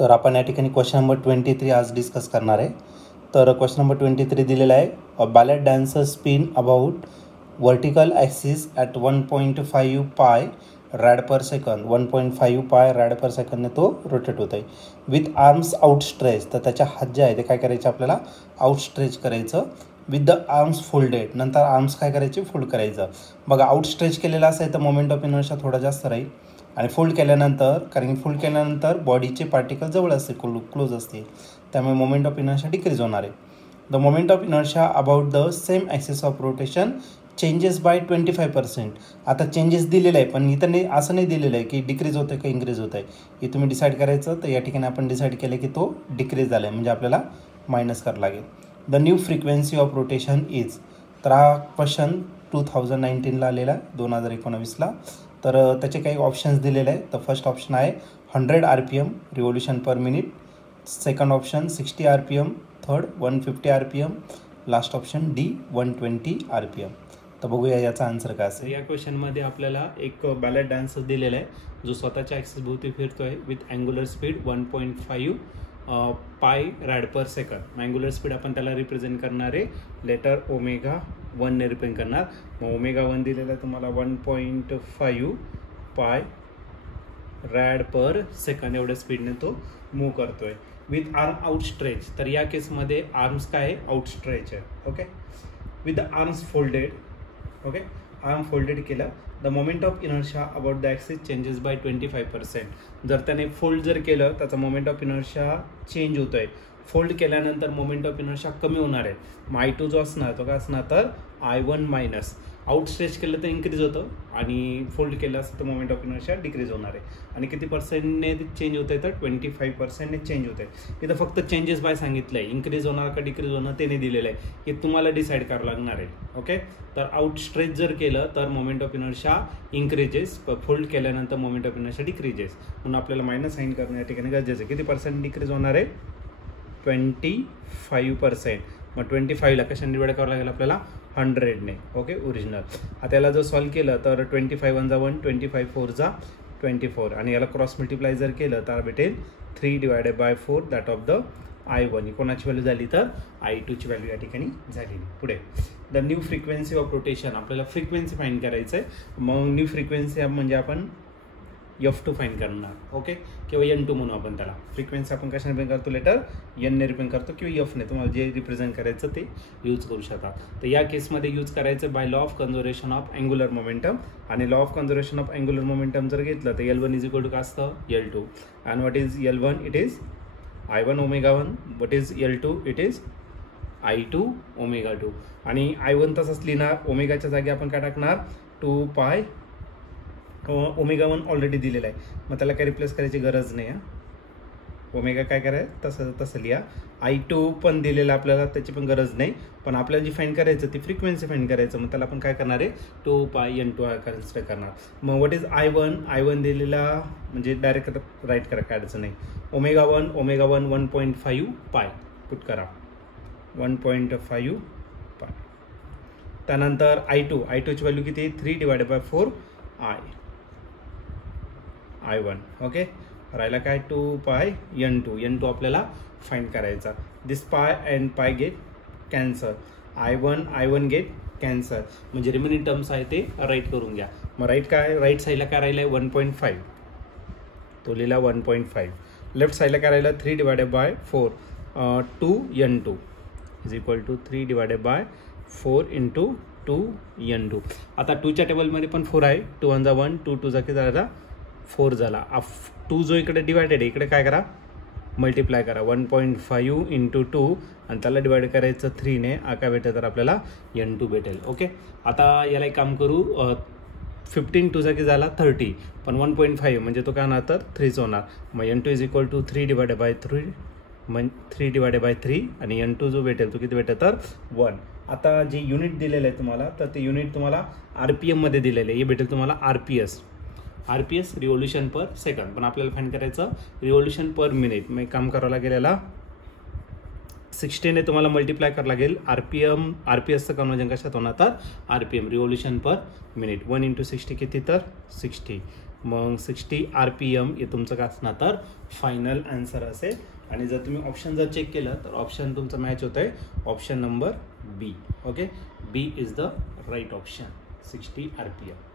तर आपण या ठिकाणी क्वेश्चन नंबर 23 आज डिस्कस करणार आहे. तर क्वेश्चन नंबर 23 दिलेला आहे, a ballet dancer spin about vertical axis at 1.5 pi rad per second. 1.5 pi rad पर सेकंदने तो रोटेट होत आहे विथ आर्म्स आउटस्ट्रेच. तर त्याच्या हात जे आहे ते काय करायचे आपल्याला आउटस्ट्रेच करायचं विथ द आर्म्स फोल्डेड. नंतर आर्म्स काय करायचे फोल्ड करायचं. बघा आउटस्ट्रेच केलेलं असेल तर मोमेंट ऑफ इनर्शिया थोडा जास्त राहील आणि फोल्ड केल्यानंतर, कारण फोल्ड केल्यानंतर बॉडीचे पार्टिकल जवळ असते, क्लोज असते, त्यामुळे मोमेंट ऑफ इनर्शिया डिक्रीज होणार आहे. The moment of inertia about the same axis of rotation changes by 25%. आता चेंजेस दिलेलं आहे, पण इथं नाही, असं नाही दिलेलं आहे की डिक्रीज होतं आहे का इन्क्रीज होत आहे, हे तुम्ही डिसाईड करायचं. तर या ठिकाणी आपण डिसाईड केलं की तो डिक्रीज झाला आहे, म्हणजे आपल्याला मायनस करावं लागेल. The new frequency of rotation is. तर हा क्वेश्चन 2019ला आलेला, 2019ला. तर त्याचे काही ऑप्शन्स दिलेले आहे. तर फर्स्ट ऑप्शन आहे 100 RPM revolution per minute, second option 60 RPM, third 150 RPM, last option D 120 RPM. तर बघूया याचा आन्सर काय असेल. या क्वेश्चनमध्ये आपल्याला एक बॅलेट डान्सर दिलेला आहे जो स्वतःच्या ॲक्सिस भोवती फिरतो आहे with angular speed 1.5 pi rad per सेकंद. अँग्युलर स्पीड आपण त्याला रिप्रेझेंट करणार आहे लेटर ओमेगा 1 ने रिप्रेझेंट करणार. मग ओमेगा 1 दिलेला आहे तुम्हाला 1.5 पाय रॅड पर सेकंद एवढ्या स्पीडने तो मूव्ह करतोय विथ आर्म आउटस्ट्रेच. तर या केसमध्ये आर्म्स काय आहे आउटस्ट्रेच आहे. Okay, with the arms folded. Okay, arm folded केलं. The moment of inertia about the axis changes by 25%. जर त्याने फोल्ड जर केलं त्याचा मोमेंट ऑफ इनर्शिया चेंज होतो आहे. फोल्ड केल्यानंतर मोमेंट ऑफ इनर्शिया कमी होणार आहे. मग I2 जो असणार तो काय असणार तर I1 मायनस. आउटस्ट्रेच केलं तर इन्क्रीज होतं आणि फोल्ड केलं असतं तर मोमेंट ऑफ इनर्शिया डिक्रीज होणार आहे. आणि किती पर्सेंटने चेंज होत आहे तर 25%ने चेंज होत आहे. इथं फक्त चेंजेस बाय सांगितलं आहे, इन्क्रीज होणार का डिक्रीज होणार ते नाही दिलेलं आहे, हे तुम्हाला डिसाईड करावं लागणार आहे. ओके, तर आउटस्ट्रेच जर केलं तर moment of inertia increases, fold केल्यानंतर मोमेंट ऑफ इनर्शिया डिक्रीजेस. म्हणून आपल्याला मायनस साईन करणं या ठिकाणी गरजेचं आहे. किती पर्सेंट डिक्रीज होणार आहे 25%. मग 25ला कशाने डिवाइड करावं लागेल आपल्याला 100ने. Okay, original. आता याला जर सॉल्व केलं तर 25 1 जा 1, 25 4 जा 24 आणि याला क्रॉस मल्टिप्लाय जर केलं तर भेटेल 3 divided by 4 that of the I1. ही कोणाची व्हॅल्यू झाली तर I2ची व्हॅल्यू या ठिकाणी झाली. पुढे the new frequency of rotation. आपल्याला फ्रिक्वेन्सी फाईंड करायचं आहे. मग न्यू फ्रिक्वेन्सी म्हणजे आपण F2 फाईंड करणार. ओके, किंवा N2 म्हणू आपण त्याला. फ्रिक्वेन्सी आपण कशाने रिप्रेझेंट करतो लेटर N ने रिप्रेझेंट करतो किंवा F ने. तुम्हाला जे रिप्रेझेंट करायचं ते यूज करू शकता. तर या केसमध्ये यूज करायचं by law of conservation of angular momentum. आणि law of conservation of angular momentum जर घेतलं तर L1 इज इक्वल टू काय असतं L2. And what is L1? It is I1 omega 1. What is L2? It is I2 omega 2. आणि I1 तसंच लिहिणार, ओमेगाच्या जागी आपण काय टाकणार 2 पाय. ओमेगा 1 ऑलरेडी दिलेला आहे, मग त्याला काय रिप्लेस करायची गरज नाही. ओमेगा काय करायचं तसं लिहा. I2 पण दिलेला आपल्याला, त्याची पण गरज नाही. पण आपल्याला जी फाईंड करायचं ती फ्रिक्वेन्सी फाईंड करायचं. मग त्याला आपण काय करणार आहे 2 पाय N2 कन्सिडर करणार. मग व्हॉट इज I1 दिलेला म्हणजे डायरेक्ट राईट करा, काय अडचण नाही. ओमेगा 1 1.5 पाय पुट करा 1.5 पाय. त्यानंतर I2ची व्हॅल्यू किती 3 डिवायडेड बाय 4 I1. ओके, राहिला काय 2 पाय N2 आपल्याला फाईंड करायचा. दिस pi and pi get cancel. I1 get cancel, म्हणजे रिमेनिंग टर्म्स आहे ते राईट करून घ्या. मग राईट साईडला काय राहिलं आहे 1.5, तो लिहिला 1.5. लेफ्ट साईडला काय राहिलं 3 divided by 4 2 N2 is equal to 3 divided by 4 into 2 N2. आता 2च्या टेबलमध्ये पण 4 आहे. 2 1 जा 1, 2 2 जा किती झाला 4 झाला. 2 जो इकडे डिवायडेड आहे इकडे काय करा मल्टिप्लाय करा 1.5 इंटू 2 आणि त्याला डिवाइड करायचं 3ने. काय भेटेल तर आपल्याला N2 भेटेल. ओके, आता याला एक काम करू. 15 2 जा की झाला 30, पण 1.5 म्हणजे तो काय होणार तर 3च होणार. मग N2 is equal to 3 divided by 3 आणि N2 जो भेटेल तो किती भेटेल तर 1. आता जे युनिट दिलेलं आहे तुम्हाला तर ते युनिट तुम्हाला RPM मध्ये दिलेलं आहे. हे भेटेल तुम्हाला RPS रिव्होल्यूशन पर सेकंद. पण आपल्याला फाईंड करायचं रिव्होल्यूशन पर मिनिट. मग काम करावं लागेल याला 60ने तुम्हाला मल्टिप्लाय करावं लागेल. RPSचं कन्वर्जन कशात होणार तर RPM रिव्होल्यूशन पर मिनिट. 1 × 60 किती तर 60 मग 60 RPM हे तुमचं काय असणार तर फायनल आन्सर असेल. आणि जर तुम्ही ऑप्शन जर चेक केलं तर ऑप्शन तुमचं मॅच होतं आहे option number B. Okay, B is the right option, 60 RPM.